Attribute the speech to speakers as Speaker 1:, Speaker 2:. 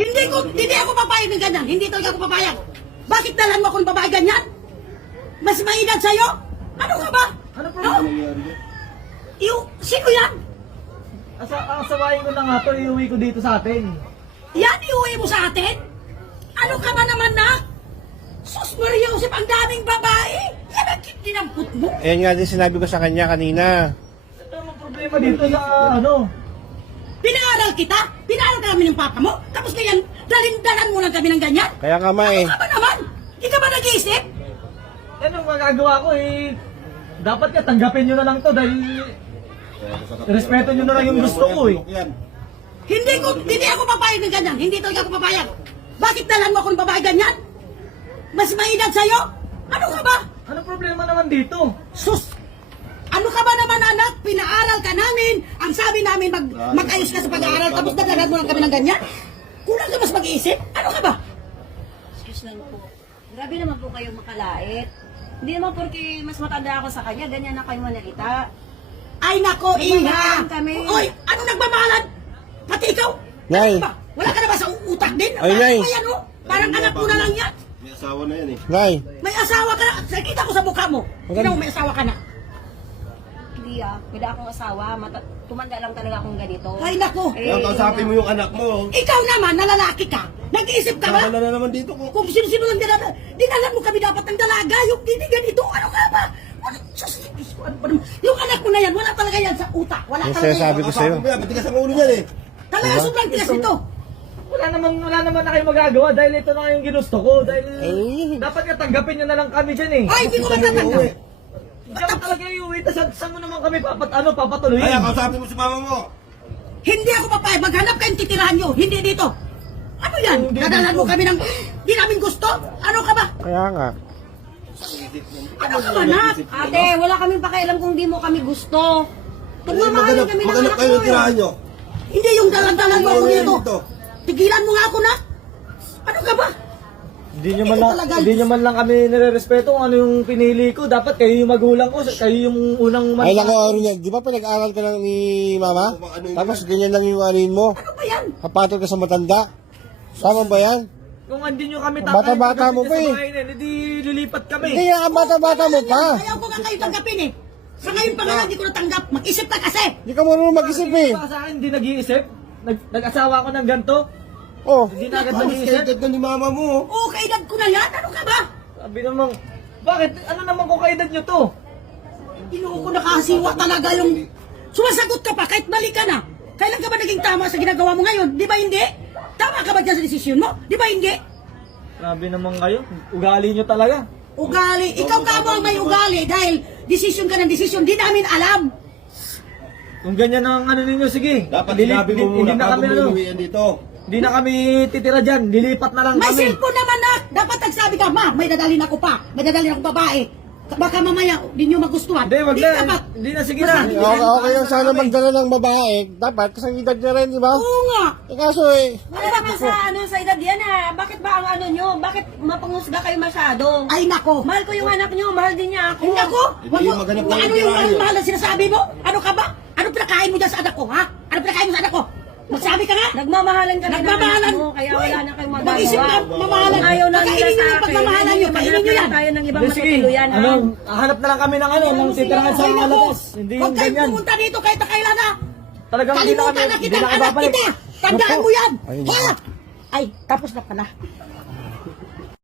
Speaker 1: Hindi ako papayag ng ganyan. Hindi talaga ako papayag. Bakit dalan mo akong babae ganyan? Mas mainad sa'yo? Ano ka ba?
Speaker 2: Ano problema?
Speaker 1: Sino yan?
Speaker 2: Asawain ko na nga to, iuwi ko dito sa atin.
Speaker 1: Yan iuwi mo sa atin? Ano ka ba naman na? Sus Maria Josep, ang daming babae. Yan ang dinampot mo.
Speaker 3: Ayan nga din sinabi ko sa kanya kanina.
Speaker 2: Ito ang problema dito sa ano.
Speaker 1: Pinaaral kita. Pinaaral ka namin ng papa mo. Tapos ngayon, dalan mo lang kami ng ganyan.
Speaker 3: Kaya nga ma eh.
Speaker 1: Ano ka ba naman? Hindi ka ba nag-iisip?
Speaker 2: Ano magagawa ko eh. Dapat ka tanggapin nyo na lang to dahil respeto nyo na lang yung gusto ko eh.
Speaker 1: Hindi ako papayag ng ganyan. Hindi talaga ako papayag. Bakit dalan mo akong babae ganyan? Mas mainad sa'yo? Ano ka ba?
Speaker 2: Ano problema naman dito?
Speaker 1: Sus! Ano ka ba naman anak? Pinaaral ka namin. Ang sabi namin mag-ayos ka sa pag-aaral. Tapos dadalan mo lang kami ng ganyan? Kulang ka mas mag-iisip? Ano ka ba?
Speaker 4: Excuse lang po. Grabe naman po kayong makalait. Hindi naman porque mas matanda ako sa kanya, ganyan na kayo manalita.
Speaker 1: Ay nako, iha!
Speaker 4: Nagmamahalan kami.
Speaker 1: Oy, ano nagmamahalan? Pati ikaw?
Speaker 3: Nay.
Speaker 1: Ano ba? Wala ka na ba sa utak din?
Speaker 3: Ay, Nay.
Speaker 1: Ano ba yan, oh? Parang anak mo na lang yan.
Speaker 5: May asawa na yan eh.
Speaker 3: Nay,
Speaker 1: May asawa ka na. Nakita ko sa mukha mo. Tignan mo, may asawa ka na.
Speaker 4: Hindi wala akong asawa. Tumanda lang talaga akong ganito.
Speaker 1: Ay nako.
Speaker 5: Kaya kausapin mo yung anak mo.
Speaker 1: Ikaw naman, na lalaki ka. Nag-iisip ka ba?
Speaker 5: Tama na naman dito ko.
Speaker 1: Kung sino-sino lang dinalan mo kami dapat ng dalaga. Yung hindi ganito. Ano ka ba? Ano ba naman? Yung anak mo na yan, wala talaga yan sa utak. Wala
Speaker 3: yung
Speaker 1: talaga yan.
Speaker 3: sinasabi ko sa'yo.
Speaker 5: Kausapin mo yan, matigas ang ulo niyan eh.
Speaker 1: Talaga sobrang tigas nito.
Speaker 2: Wala naman na kayo magagawa dahil ito na yung ginusto ko. Dahil
Speaker 3: Eh.
Speaker 2: dapat nga tanggapin nyo na lang kami dyan eh.
Speaker 1: Ay, hindi ko matatanggap.
Speaker 2: Diyan ka talaga iuwi. Saan mo naman kami papatuloyin?
Speaker 5: Kaya kausapin mo si mama mo.
Speaker 1: Hindi ako papayag. Maghanap kayong titirahan nyo. Hindi dito. Ano yan?
Speaker 2: Hindi
Speaker 1: Dadalan
Speaker 2: dito.
Speaker 1: mo kami ng... Di namin gusto? Ano ka ba?
Speaker 3: Kaya nga.
Speaker 1: Ano ka ba, nak?
Speaker 4: Ate, wala kaming pakialam kung di mo kami gusto. Pagmamahalin kami ng
Speaker 5: Maghanap
Speaker 4: anak
Speaker 5: kayo
Speaker 4: mo.
Speaker 5: ng tirahan nyo.
Speaker 1: Hindi yung dalan-dalan mo ako
Speaker 5: Ano yan
Speaker 1: dito.
Speaker 5: dito?
Speaker 1: Tigilan mo nga ako, nak. Ano ka ba?
Speaker 2: Hindi nyo man lang kami nire-respeto kung ano yung pinili ko. Dapat kayo yung magulang ko. Kayo yung unang
Speaker 3: Ay nako, Arunel, di ba pinag-aral ka lang ni mama? Tapos ganyan lang yung anin mo.
Speaker 1: Ano ba yan?
Speaker 3: Kapatol ka sa matanda. Tama ba yan?
Speaker 2: Kung hindi nyo kami
Speaker 3: Bata-bata mo pa eh.
Speaker 2: Hindi lilipat kami.
Speaker 3: Hindi nga, bata-bata mo pa.
Speaker 1: Ayaw ko nga kayo tanggapin eh. Sa ngayon pa nga hindi ko natanggap. Mag-isip ka kasi.
Speaker 3: Hindi ka marunong mag-isip eh.
Speaker 2: Bakit sa akin hindi nag-iisip? Nag-asawa ko ng ganito.
Speaker 3: Oh,
Speaker 2: Hindi na agad
Speaker 5: Tapos
Speaker 2: nag-iisip.
Speaker 5: kaedad ka ni mama mo.
Speaker 1: Oo, kaedad ko na yan. Ano ka ba?
Speaker 2: Sabi naman, bakit? Ano naman kung kaedad nyo to?
Speaker 1: Inuho ko nakasiwa talaga yung... Sumasagot ka pa kahit mali ka na. Kailan ka ba naging tama sa ginagawa mo ngayon? Di ba hindi? Tama ka ba dyan sa desisyon mo? Di ba hindi?
Speaker 2: Sabi naman kayo, ugali nyo talaga.
Speaker 1: Ugali. Ikaw ka mo ang may ugali dahil desisyon ka ng desisyon. Di namin alam.
Speaker 2: Kung ganyan ang ano ninyo, sige.
Speaker 5: Dapat
Speaker 2: Lili-
Speaker 5: sinabi mo
Speaker 2: hindi
Speaker 5: muna
Speaker 2: na
Speaker 5: bago
Speaker 2: kami
Speaker 5: mo
Speaker 2: ano.
Speaker 5: inuwian dito.
Speaker 2: Hindi na kami titira dyan. Lilipat na lang
Speaker 1: May
Speaker 2: kami.
Speaker 1: cellphone naman na. Dapat nagsabi ka, ma, may dadalhin ako pa. May dadalhin akong babae. Baka mamaya, di nyo magustuhan.
Speaker 2: Hindi, wag
Speaker 1: Di
Speaker 2: na.
Speaker 1: dapat.
Speaker 2: Hindi na, sige na.
Speaker 1: Masabi
Speaker 3: okay, okay yung sana magdala ng babae. Dapat, kasang edad niya rin, di ba?
Speaker 1: Oo nga.
Speaker 3: Eh kaso eh,
Speaker 4: Wala naman sa edad yan Bakit ba ang ano nyo? Bakit mapangusga kayo masyado?
Speaker 1: Ay nako.
Speaker 4: Mahal ko yung anak nyo, mahal din niya ako.
Speaker 1: Hindi ako.
Speaker 5: Hindi yung maghanap ng
Speaker 1: Ano yung
Speaker 5: tirahan nyo.
Speaker 1: mahal na sinasabi mo? Ano ka ba? Ano pinakain mo dyan sa anak ko, ha? Ano pinakain mo sa anak ko? Magsabi ka nga.
Speaker 4: Nagmamahalan kami
Speaker 1: Nagmamahalan.
Speaker 4: ng anak mo, kaya wala na kayong magagawa.
Speaker 1: Mag-isip ka, mamahalan.
Speaker 4: Ayaw lang nila
Speaker 1: Pagkainin
Speaker 4: sa
Speaker 1: nyo yung
Speaker 4: akin.
Speaker 1: pagmamahalan nyo. Kainin nyo yan.
Speaker 4: Tayo ng ibang
Speaker 2: Hindi, sige.
Speaker 4: matutuluyan, ha?
Speaker 2: Ano, hanap na lang kami ng ano, ng titirahan sa
Speaker 1: Ay,
Speaker 2: mga
Speaker 1: naku.
Speaker 2: labas. Hindi
Speaker 1: Huwag
Speaker 2: yung
Speaker 1: kayong
Speaker 2: ganyan.
Speaker 1: pumunta dito kahit na kailan na.
Speaker 2: Talagang hindi na
Speaker 1: Kalimutan
Speaker 2: kami,
Speaker 1: na
Speaker 2: hindi
Speaker 1: kita,
Speaker 2: na
Speaker 1: anak
Speaker 2: babalik.
Speaker 1: kita. Tandaan mo yan.
Speaker 3: Ay,
Speaker 1: Ha? Ay, tapos na pala.